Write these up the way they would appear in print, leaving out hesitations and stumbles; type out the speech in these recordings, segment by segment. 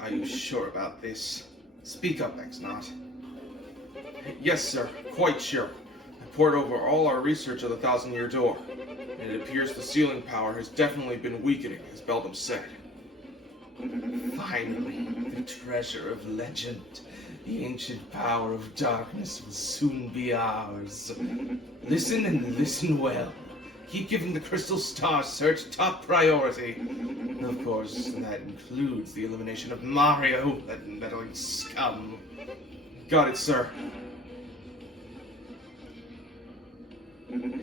Are you sure about this? Speak up, X-Not. Yes, sir. Quite sure. I pored over all our research of the Thousand-Year Door, and it appears the sealing power has definitely been weakening, as Beldam said. Finally, the treasure of legend. The ancient power of darkness will soon be ours. Listen and listen well. Keep giving the Crystal Star search top priority. Of course, that includes the elimination of Mario, that meddling scum. Got it, sir.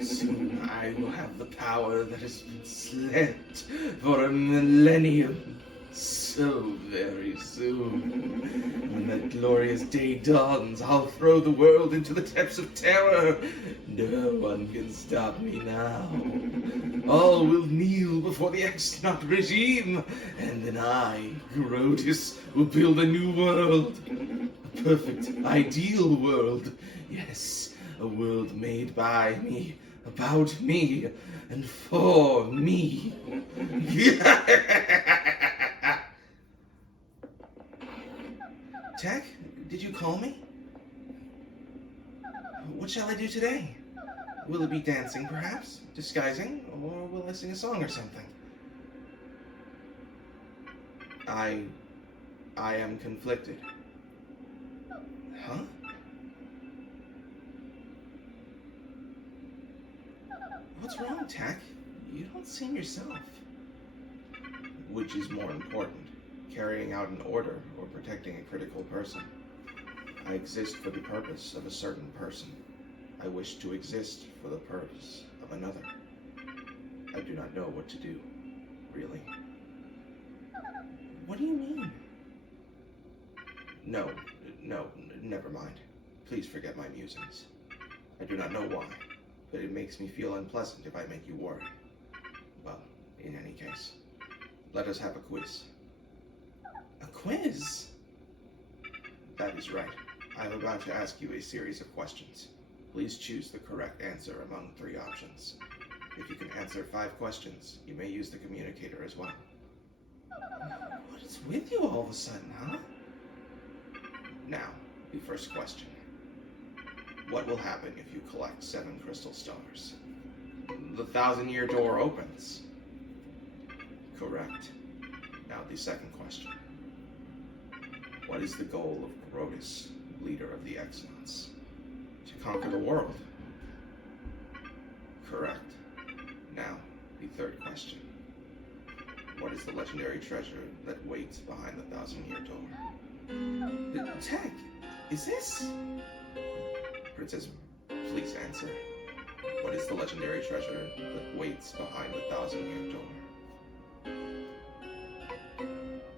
Soon I will have the power that has been slept for a millennium. So very soon. When that glorious day dawns, I'll throw the world into the depths of terror. No one can stop me now. All will kneel before the X-Not regime, and then I, Grotus, will build a new world. A perfect, ideal world. Yes, a world made by me, about me, and for me. Tech, did you call me? What shall I do today? Will it be dancing, perhaps? Disguising? Or will I sing a song or something? I am conflicted. Huh? What's wrong, Tech? You don't seem yourself. Which is more important, carrying out an order or protecting a critical person? I exist for the purpose of a certain person. I wish to exist for the purpose of another. I do not know what to do, really. What do you mean? No, never mind. Please forget my musings. I do not know why, but it makes me feel unpleasant if I make you worry. Well, in any case, let us have a quiz. A quiz? That is right. I am about to ask you a series of questions. Please choose the correct answer among 3 options. If you can answer 5 questions, you may use the communicator as well. What is with you all of a sudden, huh? Now, the first question. What will happen if you collect 7 crystal stars? The Thousand-Year Door opens. Correct. Now the second question. What is the goal of Grotus, leader of the X-Nots? To conquer the world. Correct. Now, the third question. What is the legendary treasure that waits behind the Thousand-Year Door? Tech, is this? Princess, please answer. What is the legendary treasure that waits behind the Thousand-Year Door?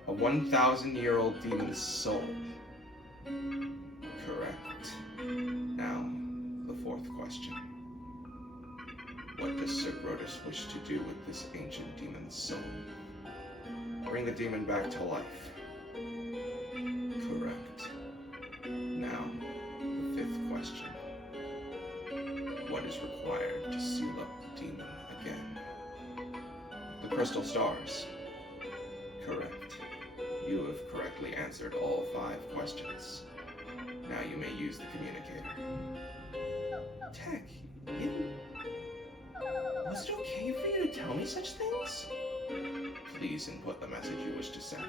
A 1,000-year-old demon's soul. Correct. Now, the fourth question. What does Sir Grotus wish to do with this ancient demon's soul? Bring the demon back to life. Correct. Now, the fifth question. What is required to seal up the demon again? The crystal stars. Correct. You have correctly answered all 5 questions. Now you may use the communicator. Tech, was it okay for you to tell me such things? Please input the message you wish to send.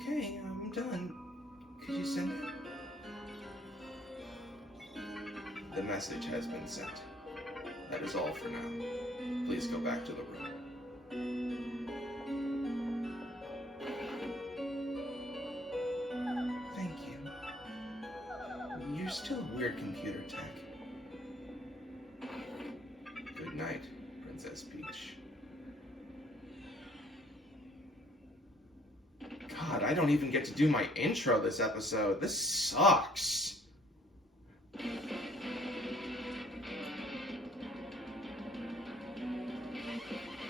Okay, I'm done. Could you send it? The message has been sent. That is all for now. Please go back to the room. Thank you. You're still a weird computer, Tech. Good night, Princess Peach. God, I don't even get to do my intro this episode. This sucks.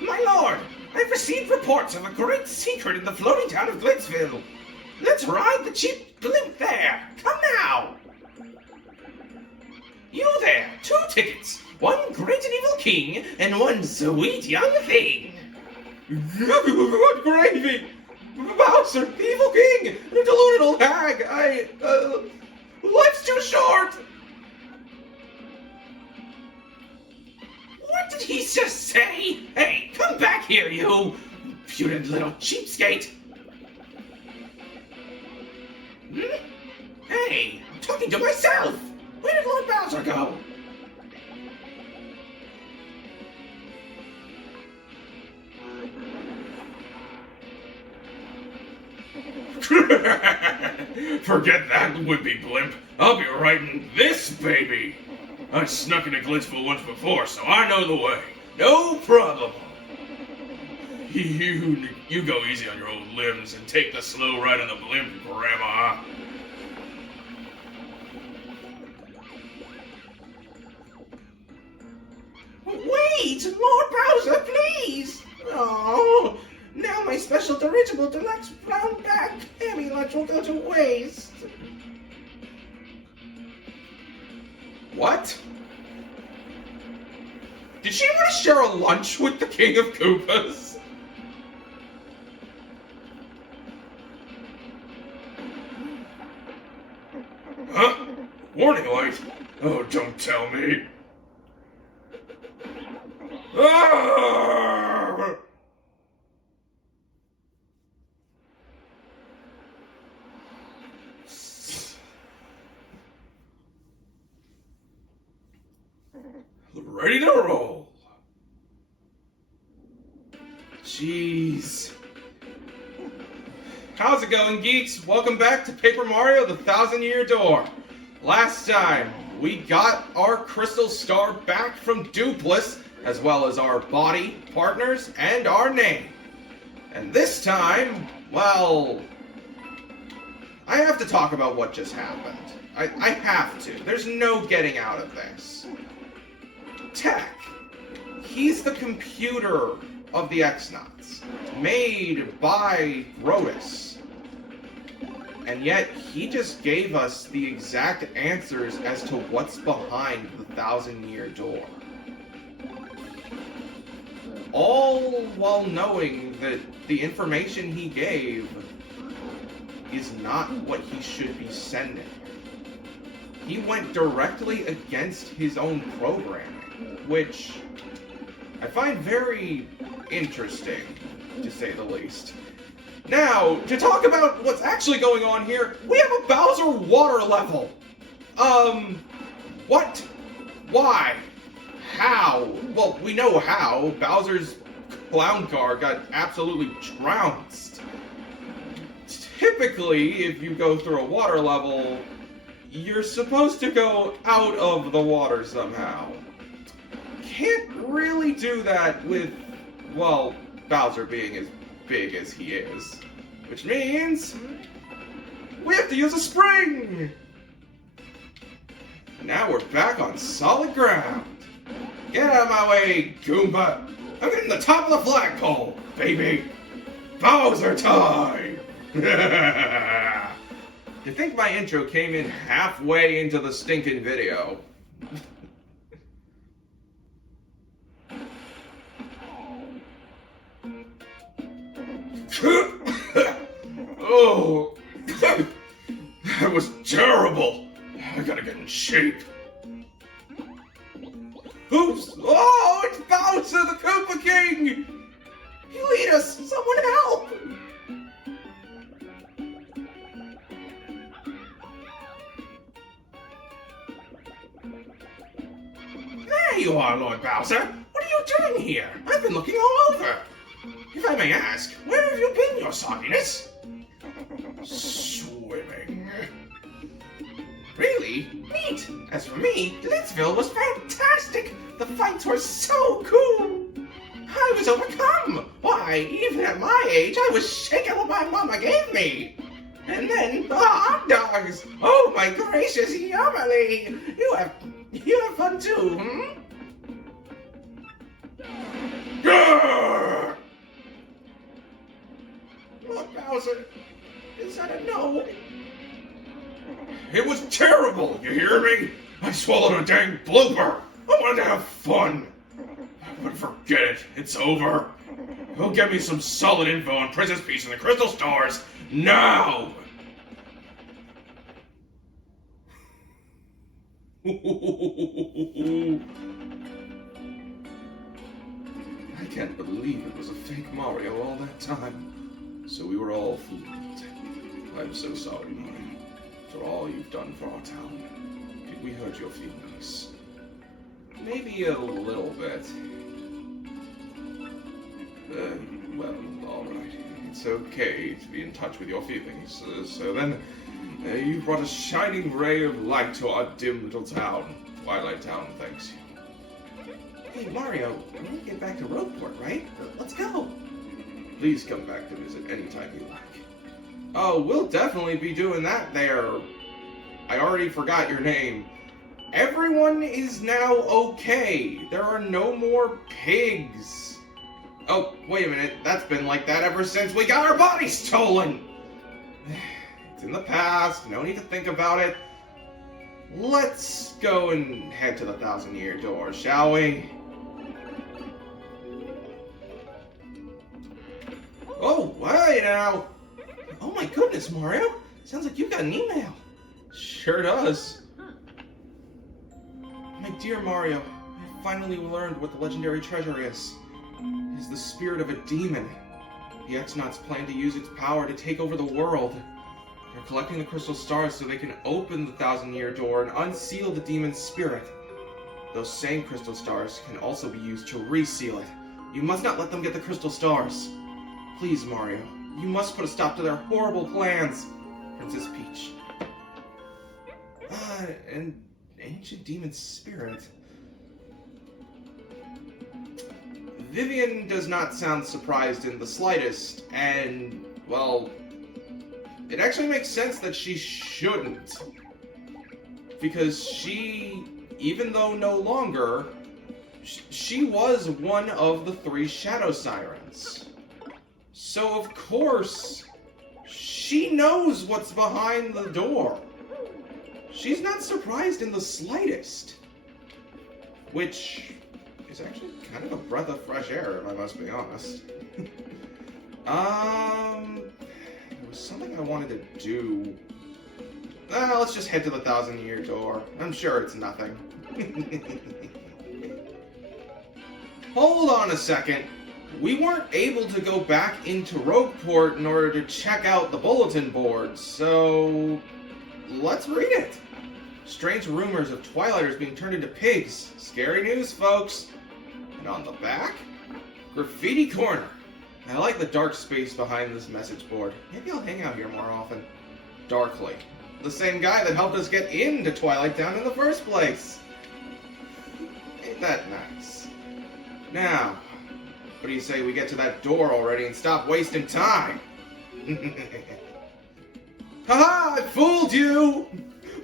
My lord, I've received reports of a great secret in the floating town of Glitzville. Let's ride the cheap blimp there. Come now. You know there! 2 tickets! 1 great and evil king, and 1 sweet young thing! What gravy! Bowser, the evil king! A deluded old hag! Life's too short! What did he just say? Hey, come back here, you impudent little cheapskate! Hey, I'm talking to myself! Where did Lord Bowser go? Forget that wimpy blimp. I'll be riding this baby. I snuck into Glitzville once before, so I know the way. No problem. You go easy on your old limbs and take the slow ride on the blimp, Grandma. Wait, Lord Bowser, please! Oh, now my special dirigible deluxe brown bag hammy lunch will go to waste. What? Did she want to share a lunch with the King of Koopas? Huh? Warning light? Oh, don't tell me. Ah! Ready to roll. Jeez. How's it going, geeks? Welcome back to Paper Mario: The 1,000-Year Door. Last time, we got our crystal star back from Dupless, as well as our body, partners, and our name. And this time, well, I have to talk about what just happened. I have to. There's no getting out of this. Tech. He's the computer of the X-Nauts, made by Rotus. And yet, he just gave us the exact answers as to what's behind the 1,000-Year Door. All while knowing that the information he gave is not what he should be sending. He went directly against his own programming, which I find very interesting, to say the least. Now, to talk about what's actually going on here, we have a Bowser water level. What? Why? How? Well, we know how. Bowser's clown car got absolutely trounced. Typically, if you go through a water level, you're supposed to go out of the water somehow. Can't really do that with, well, Bowser being as big as he is. Which means we have to use a spring! Now we're back on solid ground. Get out of my way, Goomba! I'm getting the top of the flagpole, baby! Bowser time! You think my intro came in halfway into the stinking video? Oh, that was terrible. I gotta get in shape. Oops! Oh, it's Bowser, the Koopa King! He lead us! Someone help! There you are, Lord Bowser! What are you doing here? I've been looking all over! If I may ask, where have you been, your sogginess? Swimming. Really? Neat! As for me, Glitzville was fantastic! The fights were so cool! I was overcome! Why, even at my age, I was shaking what my mama gave me! And then, the hot dogs! Oh my gracious, yummily! You have fun too, hmm? Grr! Lord Bowser, is that a no? It was terrible, you hear me? I swallowed a dang blooper. I wanted to have fun. But forget it, it's over. Go get me some solid info on Princess Peach and the Crystal Stars, now! I can't believe it was a fake Mario all that time. So we were all fooled. I'm so sorry, Mario, for all you've done for our town. Did we hurt your feelings? Maybe a little bit. Well, alright. It's okay to be in touch with your feelings. So then, you brought a shining ray of light to our dim little town. Twilight Town thanks you. Hey, Mario, we need to get back to Rogueport, right? Let's go! Please come back to visit anytime you like. Oh, we'll definitely be doing that there. I already forgot your name. Everyone is now okay. There are no more pigs. Oh, wait a minute. That's been like that ever since we got our bodies stolen. It's in the past. No need to think about it. Let's go and head to the 1,000-year door, shall we? Oh, hey now. Oh my goodness, Mario. Sounds like you got an email. Sure does. My dear Mario, I finally learned what the legendary treasure is. It is the spirit of a demon. The X-Nauts plan to use its power to take over the world. They're collecting the crystal stars so they can open the 1,000-year door and unseal the demon's spirit. Those same crystal stars can also be used to reseal it. You must not let them get the crystal stars. Please, Mario, you must put a stop to their horrible plans. Princess Peach. An ancient demon spirit. Vivian does not sound surprised in the slightest, and, well, it actually makes sense that she shouldn't. Because she, even though no longer, she was one of the 3 Shadow Sirens. So, of course, she knows what's behind the door. She's not surprised in the slightest. Which is actually kind of a breath of fresh air, if I must be honest. There was something I wanted to do. Let's just head to the 1,000-year door. I'm sure it's nothing. Hold on a second. We weren't able to go back into Rogueport in order to check out the bulletin board, so let's read it. Strange rumors of Twilighters being turned into pigs. Scary news, folks. And on the back, Graffiti Corner. I like the dark space behind this message board. Maybe I'll hang out here more often. Darkly. The same guy that helped us get into Twilight Town in the first place. Ain't that nice? Now, what do you say we get to that door already and stop wasting time? Haha, I fooled you!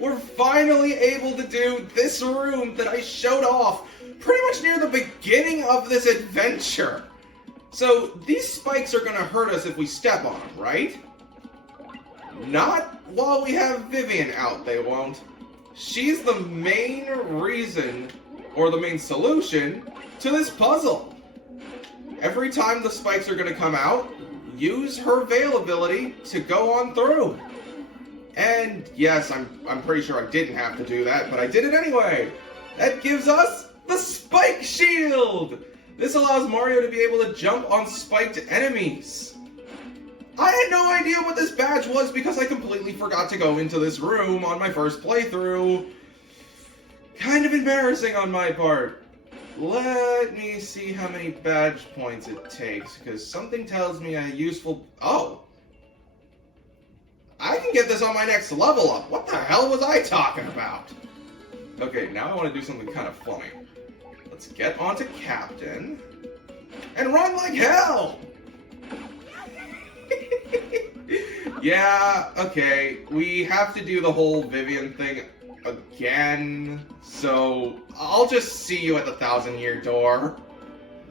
We're finally able to do this room that I showed off pretty much near the beginning of this adventure. So, these spikes are gonna hurt us if we step on them, right? Not while we have Vivian out, they won't. She's the main reason, or the main solution, to this puzzle. Every time the spikes are gonna come out, use her veil ability to go on through. And yes, I'm pretty sure I didn't have to do that, but I did it anyway. That gives us the Spike Shield! This allows Mario to be able to jump on spiked enemies. I had no idea what this badge was because I completely forgot to go into this room on my first playthrough. Kind of embarrassing on my part. Let me see how many badge points it takes, because something tells me a useful... Oh! I can get this on my next level up. What the hell was I talking about? Okay, now I want to do something kind of funny. Let's get onto Captain and run like hell! Yeah, okay. We have to do the whole Vivian thing again, so I'll just see you at the 1,000-year door.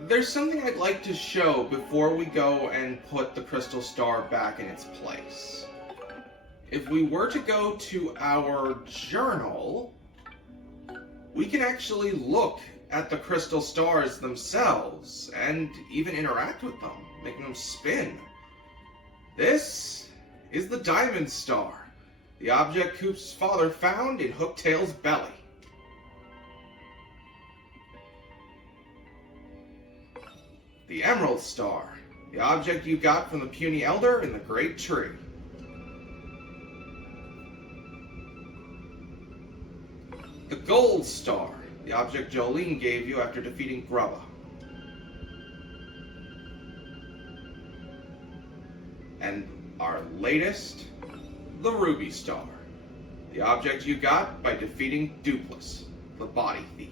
There's something I'd like to show before we go and put the crystal star back in its place. if we were to go to our journal, we can actually look at the crystal stars themselves and even interact with them, making them spin. This is the Diamond Star, the object Coop's father found in Hooktail's belly. The Emerald Star, the object you got from the puny elder in the Great Tree. The Gold Star, the object Jolene gave you after defeating Grubba. And our latest, the Ruby Star, the object you got by defeating Dupless, the body thief.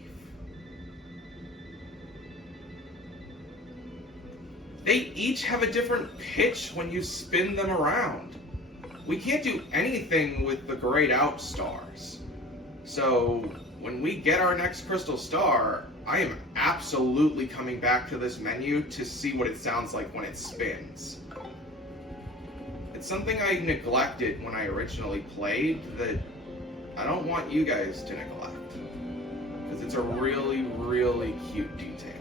They each have a different pitch when you spin them around. We can't do anything with the grayed out stars. So, when we get our next crystal star, I am absolutely coming back to this menu to see what it sounds like when it spins. It's something I neglected when I originally played that I don't want you guys to neglect. Because it's a really, really cute detail.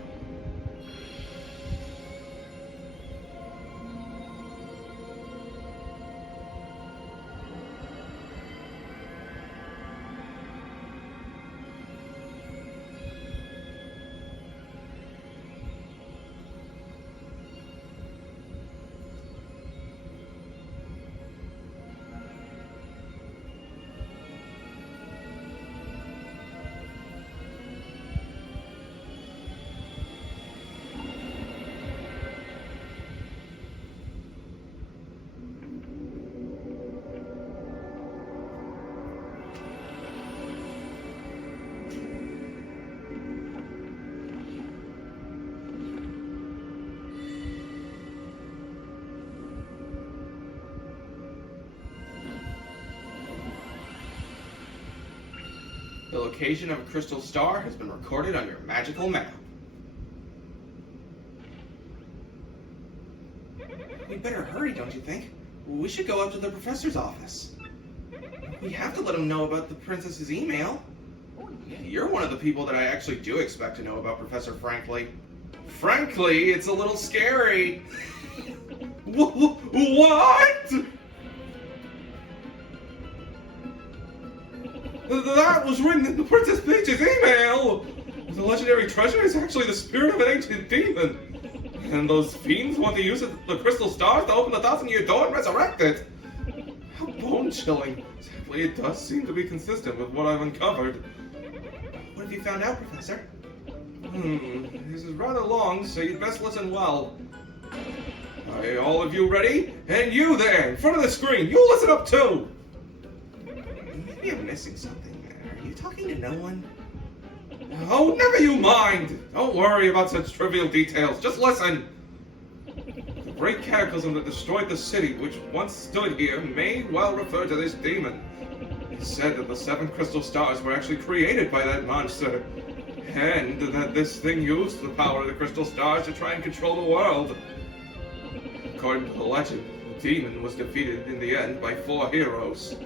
The location of a crystal star has been recorded on your magical map. We better hurry, don't you think? We should go up to the professor's office. We have to let him know about the princess's email. You're one of the people that I actually do expect to know about Professor Frankly. Frankly, it's a little scary. What? That was written in the Princess Peach's email! The legendary treasure is actually the spirit of an ancient demon. And those fiends want to use the crystal stars to open the 1,000-year door and resurrect it. How bone-chilling. Sadly, it does seem to be consistent with what I've uncovered. What have you found out, Professor? This is rather long, so you'd best listen well. Are all of you ready? And you there, in front of the screen, you listen up too! Maybe I'm missing something. Are you talking to no one? Oh, never you mind! Don't worry about such trivial details. Just listen! The great cataclysm that destroyed the city, which once stood here, may well refer to this demon. It's said that the 7 crystal stars were actually created by that monster, and that this thing used the power of the crystal stars to try and control the world. According to the legend, the demon was defeated in the end by 4 heroes.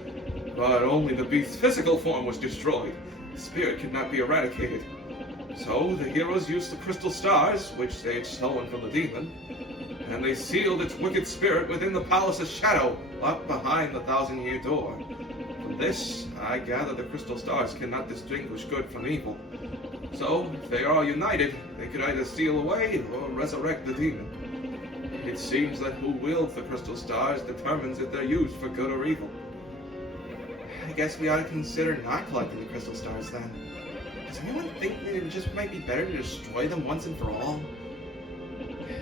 But only the beast's physical form was destroyed. The spirit could not be eradicated. So the heroes used the crystal stars, which they had stolen from the demon, and they sealed its wicked spirit within the palace's shadow, locked behind the 1,000-year door. From this, I gather the crystal stars cannot distinguish good from evil. So, if they are united, they could either steal away or resurrect the demon. It seems that who wields the crystal stars determines if they're used for good or evil. I guess we ought to consider not collecting the crystal stars then. Does anyone think that it just might be better to destroy them once and for all?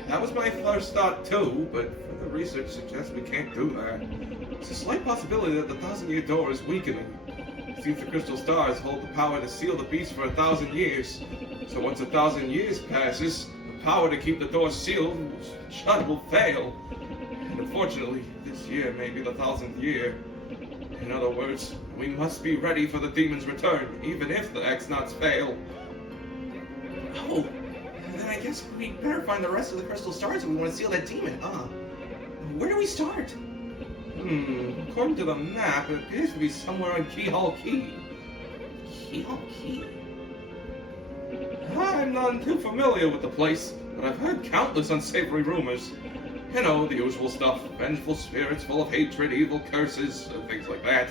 That was my first thought too, but further research suggests we can't do that. There's a slight possibility that the 1,000-year door is weakening. It seems the crystal stars hold the power to seal the beast for 1,000 years. So once 1,000 years passes, the power to keep the door sealed shut will fail. And unfortunately, this year may be the 1,000th year. In other words, we must be ready for the demon's return, even if the X-Nauts fail. Oh, then I guess we better find the rest of the crystal stars if we want to seal that demon, huh? Where do we start? According to the map, it appears to be somewhere on Keyhole Key. Keyhole Key? I'm none too familiar with the place, but I've heard countless unsavory rumors. You know, the usual stuff. Vengeful spirits full of hatred, evil curses, things like that.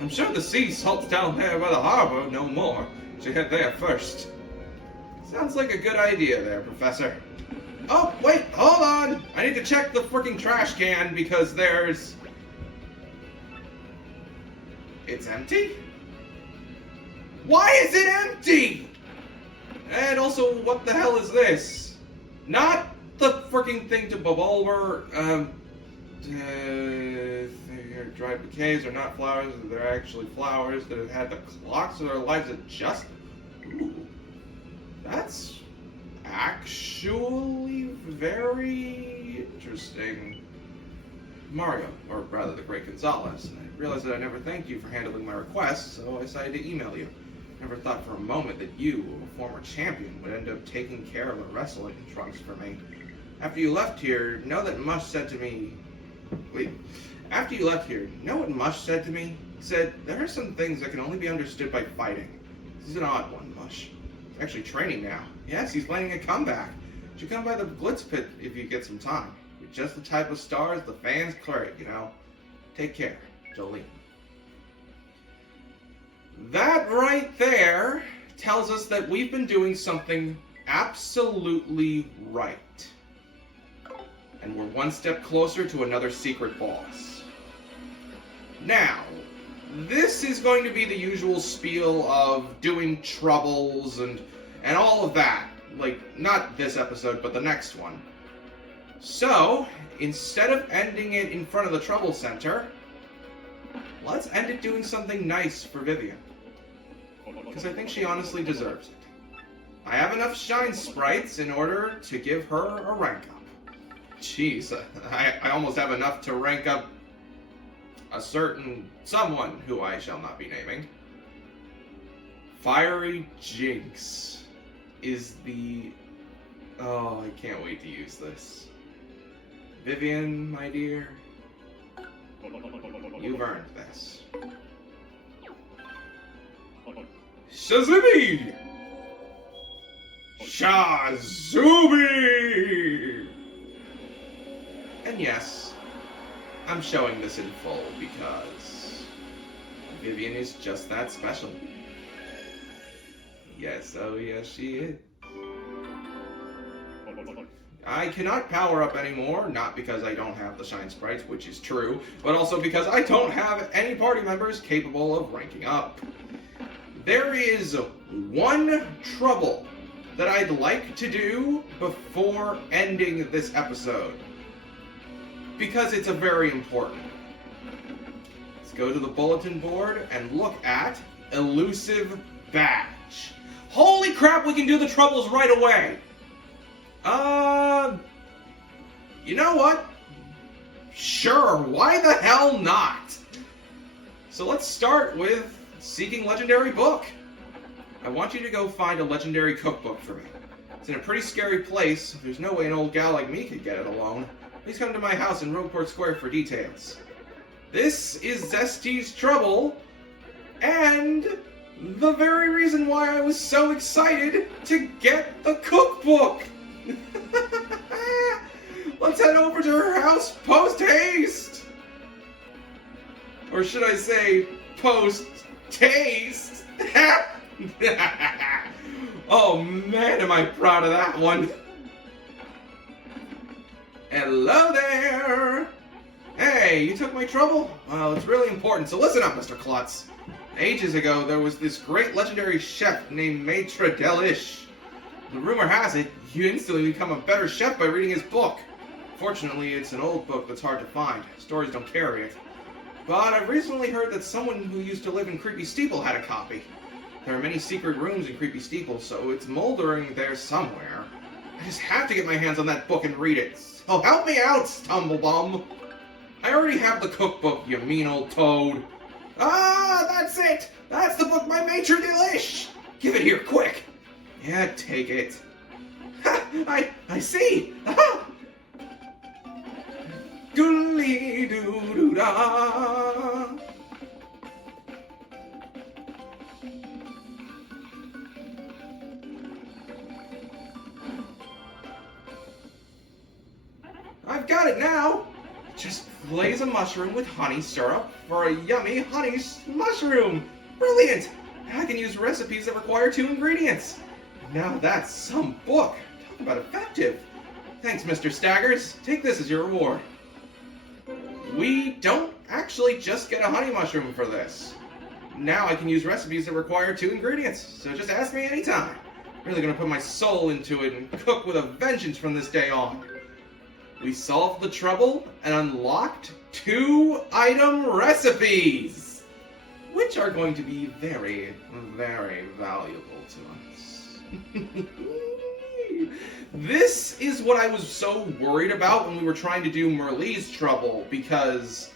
I'm sure the sea salt's down there by the harbor no more. Should head there first. Sounds like a good idea there, Professor. Oh, wait, hold on! I need to check the freaking trash can because there's... It's empty? Why is it empty? And also, what the hell is this? Not the freaking thing to Bobulber. Dried bouquets are not flowers, they're actually flowers that have had the clocks of their lives adjusted. Ooh. That's actually very interesting. Mario, or rather the Great Gonzalez. I realized that I never thanked you for handling my request, so I decided to email you. Never thought for a moment that you, a former champion, would end up taking care of the wrestling trunks for me. After you left here, know that Mush said to me... Wait. After you left here, know what Mush said to me? He said, there are some things that can only be understood by fighting. This is an odd one, Mush. He's actually training now. Yes, he's planning a comeback. You should come by the Glitz Pit if you get some time. You're just the type of stars the fans crave, you know? Take care, Jolene. That right there tells us that we've been doing something absolutely right. And we're one step closer to another secret boss. Now, this is going to be the usual spiel of doing troubles and all of that. Like, not this episode, but the next one. So, instead of ending it in front of the Trouble Center, let's end it doing something nice for Vivian. Because I think she honestly deserves it. I have enough shine sprites in order to give her a rank up. Jeez, I almost have enough to rank up a certain someone who I shall not be naming. Fiery Jinx is the... Oh, I can't wait to use this. Vivian, my dear, you've earned this. Shazumi! Shazumi! And yes, I'm showing this in full because Vivian is just that special. Yes, oh yes she is. I cannot power up anymore, not because I don't have the shine sprites, which is true, but also because I don't have any party members capable of ranking up. There is one trouble that I'd like to do before ending this episode, because it's a very important. Let's go to the bulletin board and look at Elusive Badge. Holy crap, we can do the troubles right away! You know what? Sure, why the hell not? So let's start with Seeking Legendary Book. I want you to go find a legendary cookbook for me. It's in a pretty scary place. There's no way an old gal like me could get it alone. Please come to my house in Rogueport Square for details. This is Zesty's Trouble, and the very reason why I was so excited to get the cookbook. Let's head over to her house post-haste. Or should I say, post-taste? Oh man, am I proud of that one. Hello there. Hey, you took my trouble? Well, it's really important, so listen up, Mr. Klutz. Ages ago, there was this great legendary chef named Maitre Delish. The rumor has it, you instantly become a better chef by reading his book. Fortunately, it's an old book that's hard to find. Stories don't carry it. But I've recently heard that someone who used to live in Creepy Steeple had a copy. There are many secret rooms in Creepy Steeple, so it's moldering there somewhere. I just have to get my hands on that book and read it. So help me out, Stumblebum! I already have the cookbook, you mean old toad. Ah, that's it! That's the book by Maitre Delish! Give it here, quick! Yeah, take it. Ha! I see! Aha! Doodly doo doo da. I've got it now! Just glaze a mushroom with honey syrup for a yummy honey mushroom! Brilliant! I can use recipes that require 2 ingredients. Now that's some book. Talk about effective. Thanks, Mr. Staggers. Take this as your reward. We don't actually just get a honey mushroom for this. Now I can use recipes that require 2 ingredients, so just ask me anytime. I'm really gonna put my soul into it and cook with a vengeance from this day on. We solved the trouble and unlocked 2 item recipes, which are going to be very, very valuable to us. This is what I was so worried about when we were trying to do Merlee's trouble, because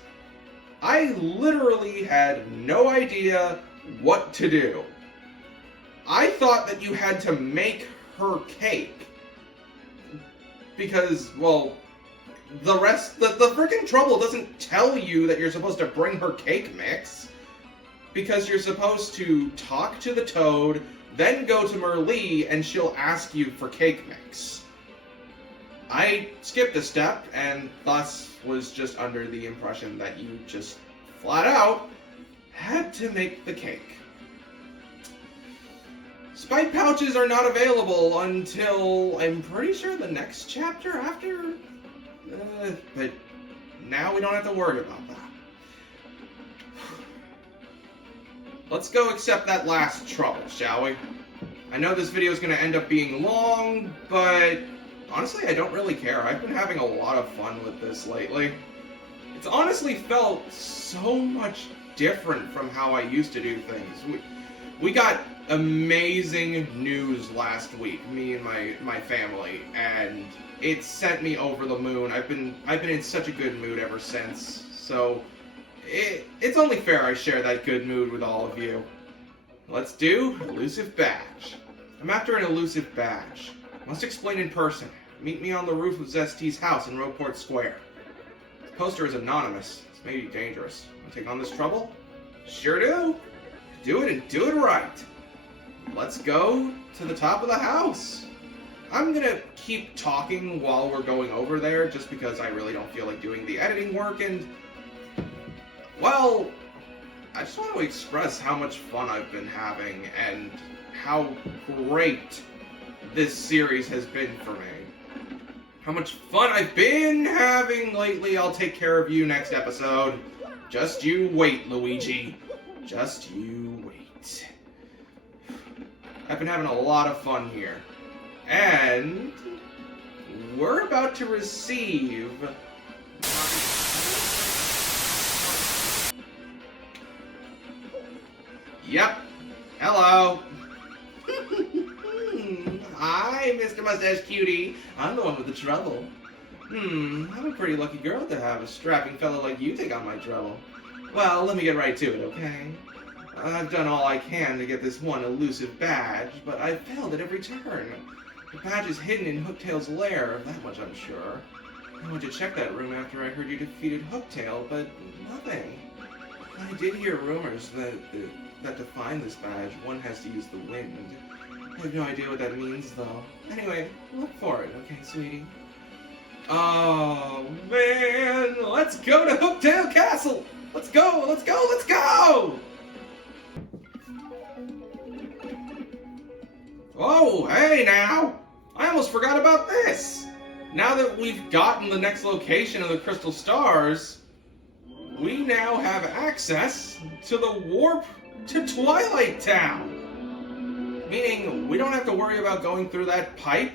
I literally had no idea what to do. I thought that you had to make her cake, because, well, the freaking trouble doesn't tell you that you're supposed to bring her cake mix, because you're supposed to talk to the toad, then go to Merlee, and she'll ask you for cake mix. I skipped a step, and thus was just under the impression that you just flat out had to make the cake. Spike pouches are not available until, I'm pretty sure, the next chapter after. But now we don't have to worry about that. Let's go accept that last trouble, shall we? I know this video is going to end up being long, but honestly, I don't really care. I've been having a lot of fun with this lately. It's honestly felt so much different from how I used to do things. We got amazing news last week, me and my family, and it sent me over the moon. I've been in such a good mood ever since, so it's only fair I share that good mood with all of you. Let's do elusive badge. I'm after an elusive badge. Must explain in person. Meet me on the roof of Zest's house in Roadport Square. The poster is anonymous. This may be dangerous. Want to take on this trouble? Sure do. Do it and do it right. Let's go to the top of the house. I'm gonna keep talking while we're going over there, just because I really don't feel like doing the editing work, and, well, I just want to express how much fun I've been having and how great this series has been for me. How much fun I've been having lately. I'll take care of you next episode. Just you wait, Luigi. Just you wait. I've been having a lot of fun here. And we're about to receive Yep. Hello. Hi, Mr. Mustache Cutie. I'm the one with the trouble. I'm a pretty lucky girl to have a strapping fellow like you take on my trouble. Well, let me get right to it, okay? I've done all I can to get this one elusive badge, but I've failed at every turn. The badge is hidden in Hooktail's lair, of that much I'm sure. I went to check that room after I heard you defeated Hooktail, but nothing. I did hear rumors that to find this badge, one has to use the wind. I have no idea what that means, though. Anyway, look for it, okay, sweetie? Oh, man! Let's go to Hooktail Castle! Let's go, let's go, let's go! Oh, hey now! I almost forgot about this! Now that we've gotten the next location of the Crystal Stars, we now have access to the warp to Twilight Town! Meaning, we don't have to worry about going through that pipe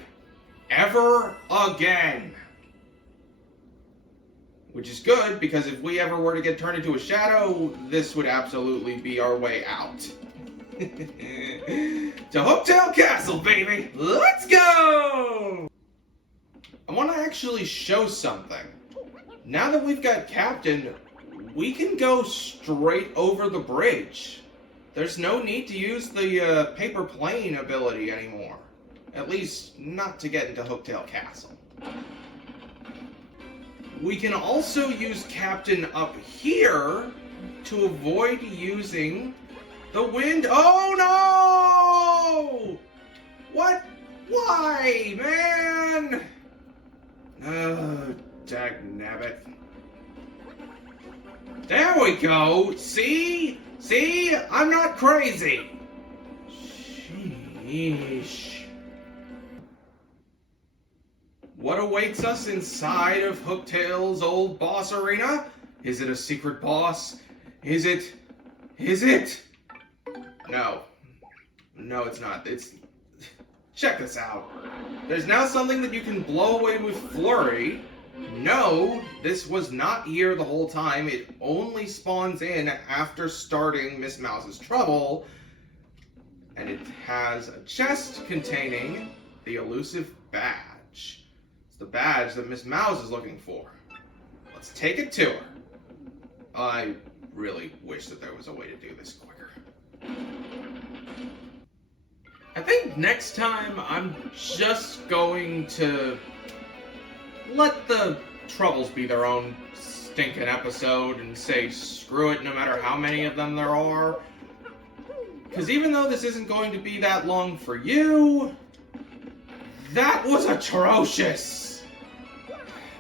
ever again. Which is good, because if we ever were to get turned into a shadow, this would absolutely be our way out. To Hooktail Castle, baby! Let's go! I want to actually show something. Now that we've got Captain, we can go straight over the bridge. There's no need to use the paper plane ability anymore. At least, not to get into Hooktail Castle. We can also use Captain up here to avoid using the wind. Oh no! What? Why, man? Oh, dagnabbit. There we go. See? See? I'm not crazy. Sheesh. What awaits us inside of Hooktail's old boss arena? Is it a secret boss? Is it? No. No, it's not. Check this out. There's now something that you can blow away with Flurry. No, this was not here the whole time. It only spawns in after starting Miss Mouse's trouble. And it has a chest containing the elusive badge. It's the badge that Miss Mouse is looking for. Let's take it to her. I really wish that there was a way to do this quicker. I think next time I'm just going to let the troubles be their own stinking episode and say screw it no matter how many of them there are. Because even though this isn't going to be that long for you, that was atrocious!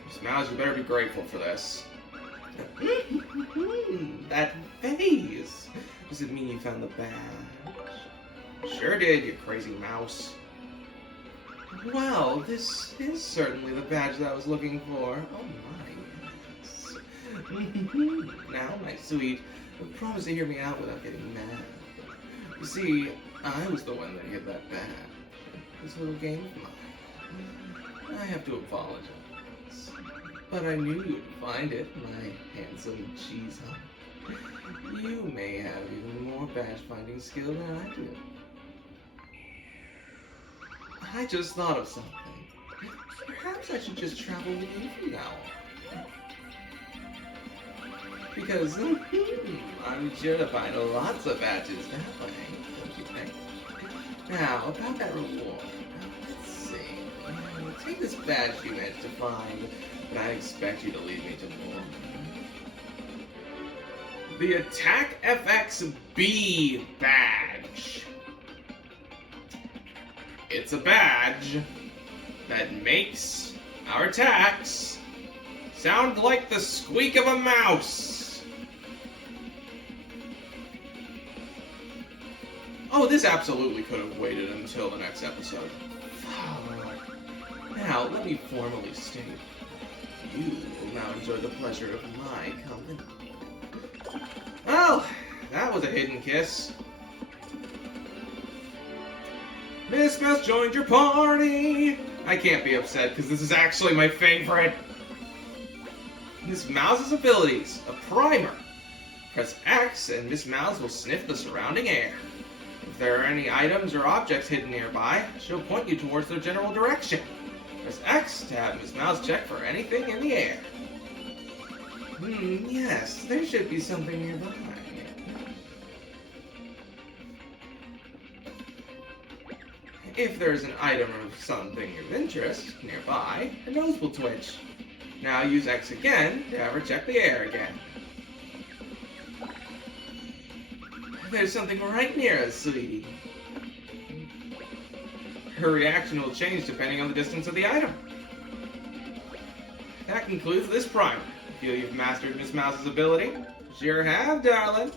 Miss Mouse, you better be grateful for this. That face! Does it mean you found the badge? Sure did, you crazy mouse. Well, this is certainly the badge that I was looking for. Oh my, yes. Now, my sweet, promise to hear me out without getting mad. You see, I was the one that hid that badge. This little game of mine. I have to apologize. But I knew you'd find it, my handsome cheese hump. You may have even more badge-finding skill than I do. I just thought of something. Perhaps I should just travel with you from now on. Because I'm sure to find lots of badges that way, don't you think? Now, about that reward. Let's see. Take this badge you managed to find, but I expect you to lead me to more. The Attack FXB badge. It's a badge that makes our attacks sound like the squeak of a mouse. Oh, this absolutely could have waited until the next episode. Now, let me formally state, you will now enjoy the pleasure of my company. Well, that was a hidden kiss. Miss Mouse joined your party! I can't be upset because this is actually my favorite. Miss Mouse's abilities, a primer. Press X and Miss Mouse will sniff the surrounding air. If there are any items or objects hidden nearby, she'll point you towards their general direction. Press X to have Miss Mouse check for anything in the air. Yes, there should be something nearby. If there's an item or something of interest nearby, her nose will twitch. Now use X again to have her check the air again. There's something right near us, sweetie. Her reaction will change depending on the distance of the item. That concludes this primer. Feel you've mastered Miss Mouse's ability? Sure have, darling.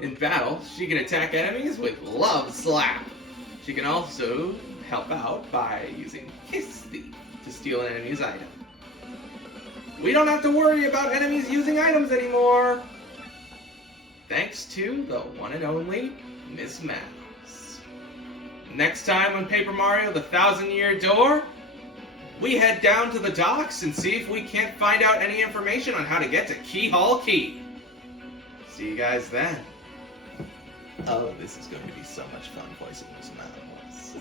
In battle, she can attack enemies with Love Slap. She can also help out by using Kiss Thief to steal an enemy's item. We don't have to worry about enemies using items anymore, thanks to the one and only Miss Mouse. Next time on Paper Mario: The Thousand-Year Door, we head down to the docks and see if we can't find out any information on how to get to Key Hall Key. See you guys then. Oh, this is going to be so much fun voicing Miss Mouse.